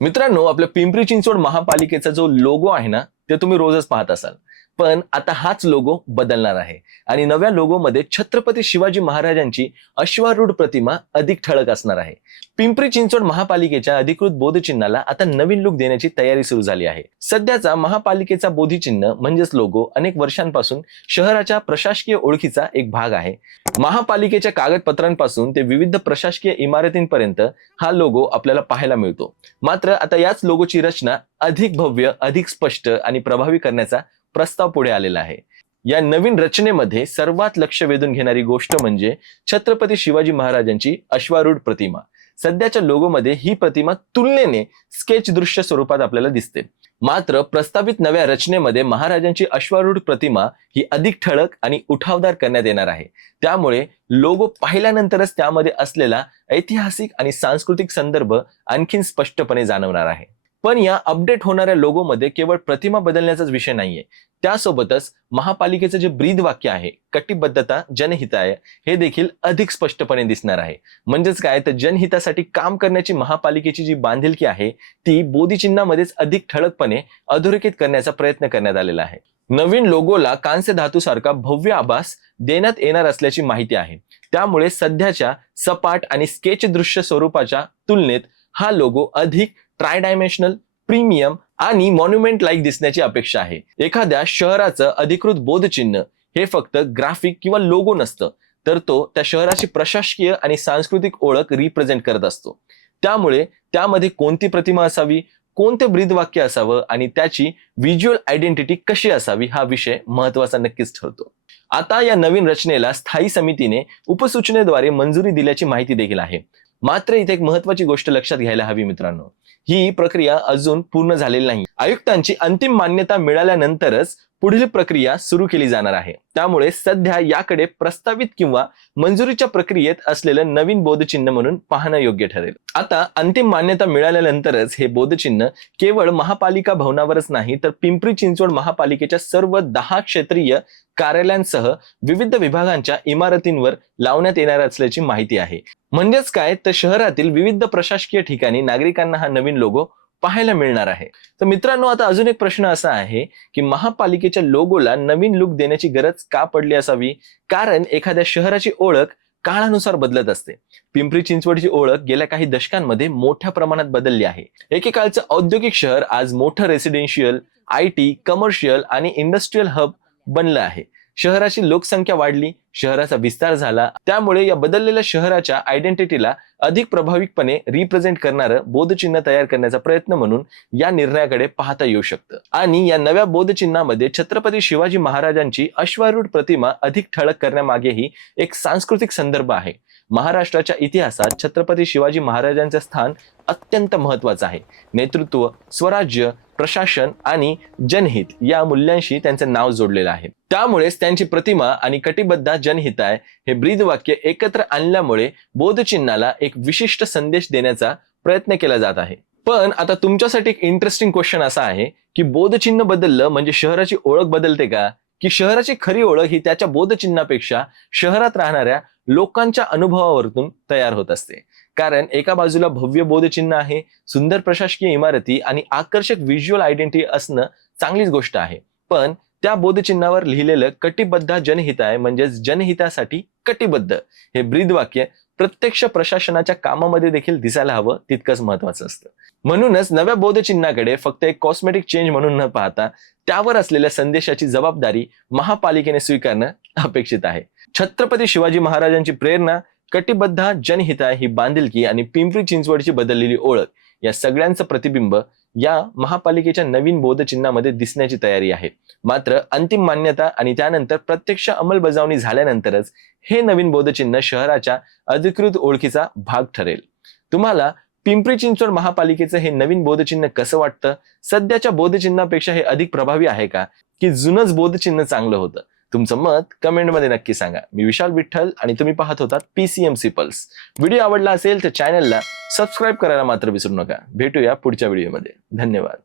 मित्रांनो, आपल्या पिंपरी चिंचवड महापालिकेचा जो लोगो आहे ना, ते तुम्ही रोजच पाहत असाल. पण आता हाच लोगो बदलणार आहे आणि नव्या लोगोमध्ये छत्रपती शिवाजी महाराजांची अश्वारूढ प्रतिमा अधिक ठळक असणार आहे. पिंपरी चिंचवड महापालिकेच्या अधिकृत बोधचिन्हाला आता नवीन लुक देण्याची तयारी सुरू झाली आहे. सध्याचा महापालिकेचा बोधिचिन्ह म्हणजेच लोगो अनेक वर्षांपासून शहराच्या प्रशासकीय ओळखीचा एक भाग आहे. महापालिकेच्या कागदपत्रांपासून ते विविध प्रशासकीय इमारतींपर्यंत हा लोगो आपल्याला पाहायला मिळतो. मात्र आता याच लोगोची रचना अधिक भव्य, अधिक स्पष्ट आणि प्रभावी करण्याचा प्रस्ताव पुढे आलेला आहे. या नवीन रचनेमध्ये सर्वात लक्ष वेधून घेणारी गोष्ट म्हणजे छत्रपती शिवाजी महाराजांची अश्वारूढ प्रतिमा. सध्याच्या लोगोमध्ये ही प्रतिमा तुलनेने स्केच दृश्य स्वरूपात आपल्याला दिसते. मात्र प्रस्तावित नव्या रचनेमध्ये महाराजांची अश्वारूढ प्रतिमा ही अधिक ठळक आणि उठावदार करण्यात येणार आहे. त्यामुळे लोगो पाहिल्यानंतरच त्यामध्ये असलेला ऐतिहासिक आणि सांस्कृतिक संदर्भ आणखीन स्पष्टपणे जाणवणार आहे. पण या अपडेट होणाऱ्या लोगोमध्ये केवळ प्रतिमा बदलण्याचाच विषय नाहीये. त्यासोबतच महापालिकेचं जे ब्रीद वाक्य आहे, कटिबद्धता जनहिताय, हे देखील अधिक स्पष्टपणे दिसणार आहे. म्हणजेच काय, तर जनहितासाठी काम करण्याची महापालिकेची जी बांधिलकी आहे ती बोधिचिन्हामध्येच अधिक ठळकपणे अधोरेखित करण्याचा प्रयत्न करण्यात आलेला आहे. नवीन लोगोला कांस्य धातूसारखा भव्य आभास देण्यात येणार असल्याची माहिती आहे. त्यामुळे सध्याच्या सपाट आणि स्केच दृश्य स्वरूपाच्या तुलनेत हा लोगो अधिक ट्रायडायमेन्शनल, प्रीमियम आणि मॉन्युमेंट लाईक दिसण्याची अपेक्षा आहे. एखाद्या शहराचं अधिकृत बोधचिन्ह हे फक्त ग्राफिक किंवा लोगो नसतं, तर तो त्या शहराची प्रशासकीय आणि सांस्कृतिक ओळख रिप्रेझेंट करत असतो. त्यामुळे त्यामध्ये कोणती प्रतिमा असावी, कोणते ब्रीद वाक्य असावं आणि त्याची व्हिज्युअल आयडेंटिटी कशी असावी हा विषय महत्वाचा नक्कीच ठरतो. आता या नवीन रचनेला स्थायी समितीने उपसूचनेद्वारे मंजुरी दिल्याची माहिती देखील आहे. मात्र इथे एक महत्वाची गोष्ट लक्षात घ्यायला हवी मित्रांनो, ही प्रक्रिया अजून पूर्ण झालेली नाही. आयुक्तांची अंतिम मान्यता मिळाल्यानंतरच पुढील प्रक्रिया सुरू केली जाणार आहे. त्यामुळे सध्या याकडे प्रस्तावित किंवा मंजुरीच्या प्रक्रियेत असलेलं नवीन बोधचिन्ह म्हणून पाहणं योग्य ठरेल. आता अंतिम मान्यता मिळाल्यानंतरच हे बोधचिन्ह केवळ महापालिका भवनावरच नाही, तर पिंपरी चिंचवड महापालिकेच्या सर्व 10 क्षेत्रीय कार्यालयांसह विविध विभागांच्या इमारतींवर लावण्यात येणार असल्याची माहिती आहे. म्हणजेच काय, तर शहरातील विविध प्रशासकीय ठिकाणी नागरिकांना हा नवीन लोगो पाहायला मिळणार आहे. तर मित्रांनो, आता अजून एक प्रश्न असा आहे की महापालिकेच्या लोगोला नवीन लुक देण्याची गरज का पडली असावी? कारण एखाद्या शहराची ओळख काळानुसार बदलत असते. पिंपरी चिंचवडची ओळख गेल्या काही दशकांमध्ये मोठ्या प्रमाणात बदलली आहे. एकेकाळचं औद्योगिक शहर आज मोठं रेसिडेन्शियल, IT, कमर्शियल आणि इंडस्ट्रीयल हब बनलं आहे. शहराची लोकसंख्या वाढली, शहराचा विस्तार झाला. त्यामुळे या बदललेल्या शहराच्या आयडेंटिटीला अधिक प्रभावीपणे रिप्रेझेंट करणारं बोधचिन्ह तयार करण्याचा प्रयत्न म्हणून या निर्णयाकडे पाहता येऊ शकतं. आणि या नव्या बोधचिन्हामध्ये छत्रपती शिवाजी महाराजांची अश्वारूढ प्रतिमा अधिक ठळक करण्यामागेही एक सांस्कृतिक संदर्भ आहे. महाराष्ट्राच्या इतिहासात छत्रपती शिवाजी महाराजांचे स्थान अत्यंत महत्वाचं आहे. नेतृत्व, स्वराज्य, प्रशासन आणि जनहित या मूल्यांशी त्यांचं नाव जोडलेलं आहे. त्यामुळेच त्यांची प्रतिमा आणि कटिबद्ध जनहिताय हे ब्रीद वाक्य एकत्र आणल्यामुळे बोधचिन्हाला एक विशिष्ट संदेश देण्याचा प्रयत्न केला जात आहे. पण आता तुमच्यासाठी एक इंटरेस्टिंग क्वेश्चन असा आहे की बोधचिन्ह बदललं म्हणजे शहराची ओळख बदलते का? की शहराची खरी ओळख ही त्याच्या बोधचिन्हापेक्षा शहरात राहणाऱ्या लोकांच्या अनुभवावरून तयार होत असते. कारण एका बाजूला भव्य बोधचिन्ह आहे, सुंदर प्रशासकीय इमारती आणि आकर्षक व्हिज्युअल आयडेंटिटी असणं चांगलीच गोष्ट आहे. पण त्या बोधचिन्हावर लिहिलेलं कटिबद्ध जनहिताय म्हणजेच जनहितासाठी कटिबद्ध हे ब्रीद वाक्य प्रत्यक्ष प्रशासनाच्या कामामध्ये देखील दिसायला हवं तितकंच महत्वाचं असतं. म्हणूनच नव्या बोधचिन्हाकडे फक्त एक कॉस्मेटिक चेंज म्हणून न पाहता त्यावर असलेल्या संदेशाची जबाबदारी महापालिकेने स्वीकारणं अपेक्षित आहे. छत्रपती शिवाजी महाराजांची प्रेरणा, कटिबद्ध जनहिताय ही बांधिलकी आणि पिंपरी चिंचवडची बदललेली ओळख या सगळ्यांचं प्रतिबिंब या महापालिकेच्या नवीन बोधचिन्हामध्ये दिसण्याची तयारी आहे. मात्र अंतिम मान्यता आणि त्यानंतर प्रत्यक्ष अंमलबजावणी झाल्यानंतरच हे नवीन बोधचिन्ह शहराच्या अधिकृत ओळखीचा भाग ठरेल. तुम्हाला पिंपरी चिंचवड महापालिकेचं हे नवीन बोधचिन्ह कसं वाटतं? सध्याच्या बोधचिन्हापेक्षा हे अधिक प्रभावी आहे का, की जुनंच बोधचिन्ह चांगलं होतं? तुमचं मत कमेंटमध्ये नक्की सांगा. मी विशाल विठ्ठल आणि तुम्ही पाहत होतात PCMC पल्स. व्हिडिओ आवडला असेल तर चॅनलला सबस्क्राईब करायला मात्र विसरू नका. भेटूया पुढच्या व्हिडिओमध्ये. धन्यवाद.